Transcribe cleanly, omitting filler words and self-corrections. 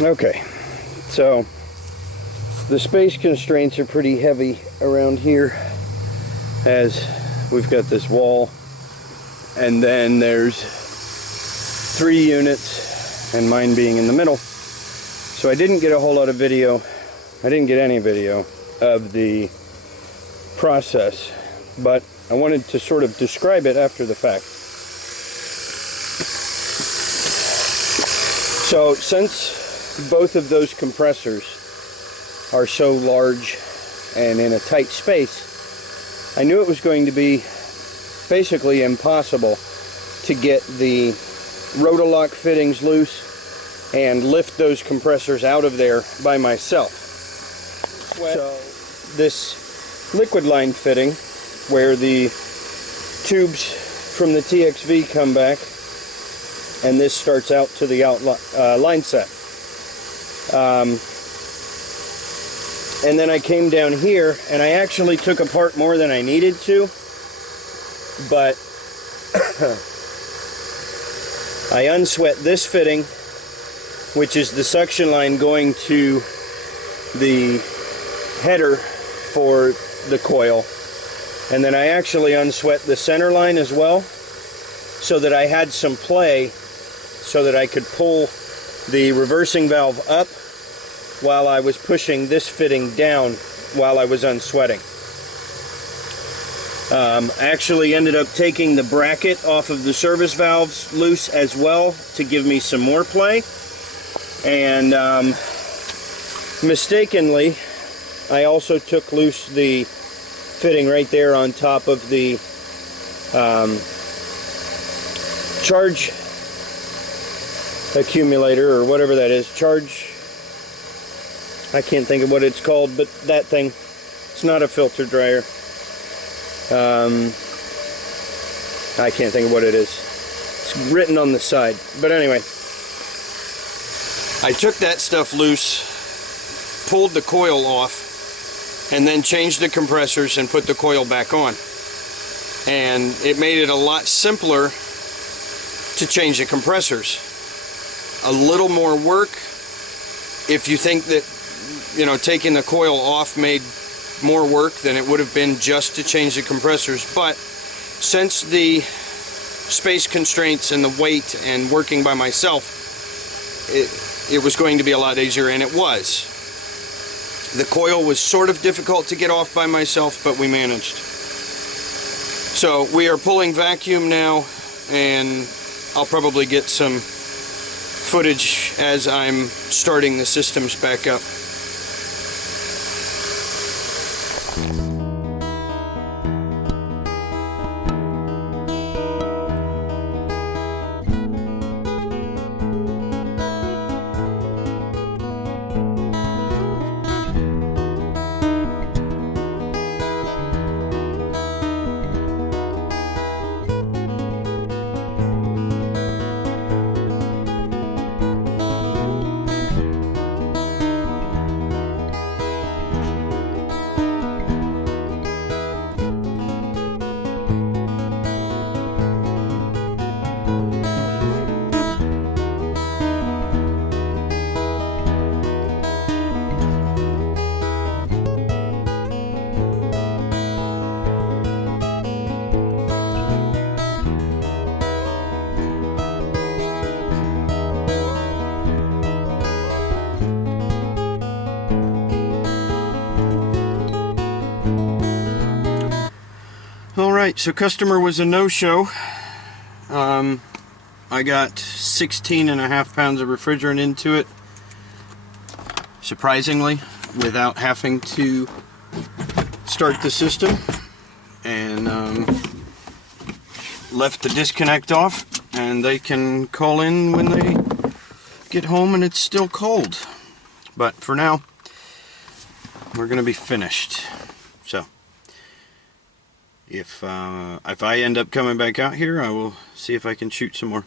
Okay, so the space constraints are pretty heavy around here, as we've got this wall, and then there's 3 units, and mine being in the middle. So I didn't get a whole lot of video. I didn't get any video of the process, but I wanted to sort of describe it after the fact. So since both of those compressors are so large and in a tight space, I knew it was going to be basically impossible to get the rotolock fittings loose and lift those compressors out of there by myself. So this liquid line fitting, where the tubes from the TXV come back, and this starts out to the line set. And then I came down here, and I actually took apart more than I needed to, but I unsweat this fitting, which is the suction line going to the header for the coil, and then I actually unsweat the center line as well, so that I had some play so that I could pull the reversing valve up while I was pushing this fitting down while I was unsweating. I actually ended up taking the bracket off of the service valves loose as well to give me some more play, and mistakenly I also took loose the fitting right there on top of the charge accumulator, or whatever that is. I can't think of what it's called, but that thing. It's not a filter dryer. I can't think of what it is. It's written on the side. But anyway, I took that stuff loose, pulled the coil off, and then changed the compressors and put the coil back on. And it made it a lot simpler to change the compressors. A little more work if you think that, you know, taking the coil off made more work than it would have been just to change the compressors. But since the space constraints and the weight and working by myself, it was going to be a lot easier, and it was. The coil was sort of difficult to get off by myself, but we managed. So we are pulling vacuum now, and I'll probably get some footage as I'm starting the systems back up. Alright, so customer was a no-show. I got 16.5 pounds of refrigerant into it, surprisingly, without having to start the system, and left the disconnect off, and they can call in when they get home and it's still cold. But for now, we're going to be finished. So if I end up coming back out here, I will see if I can shoot some more.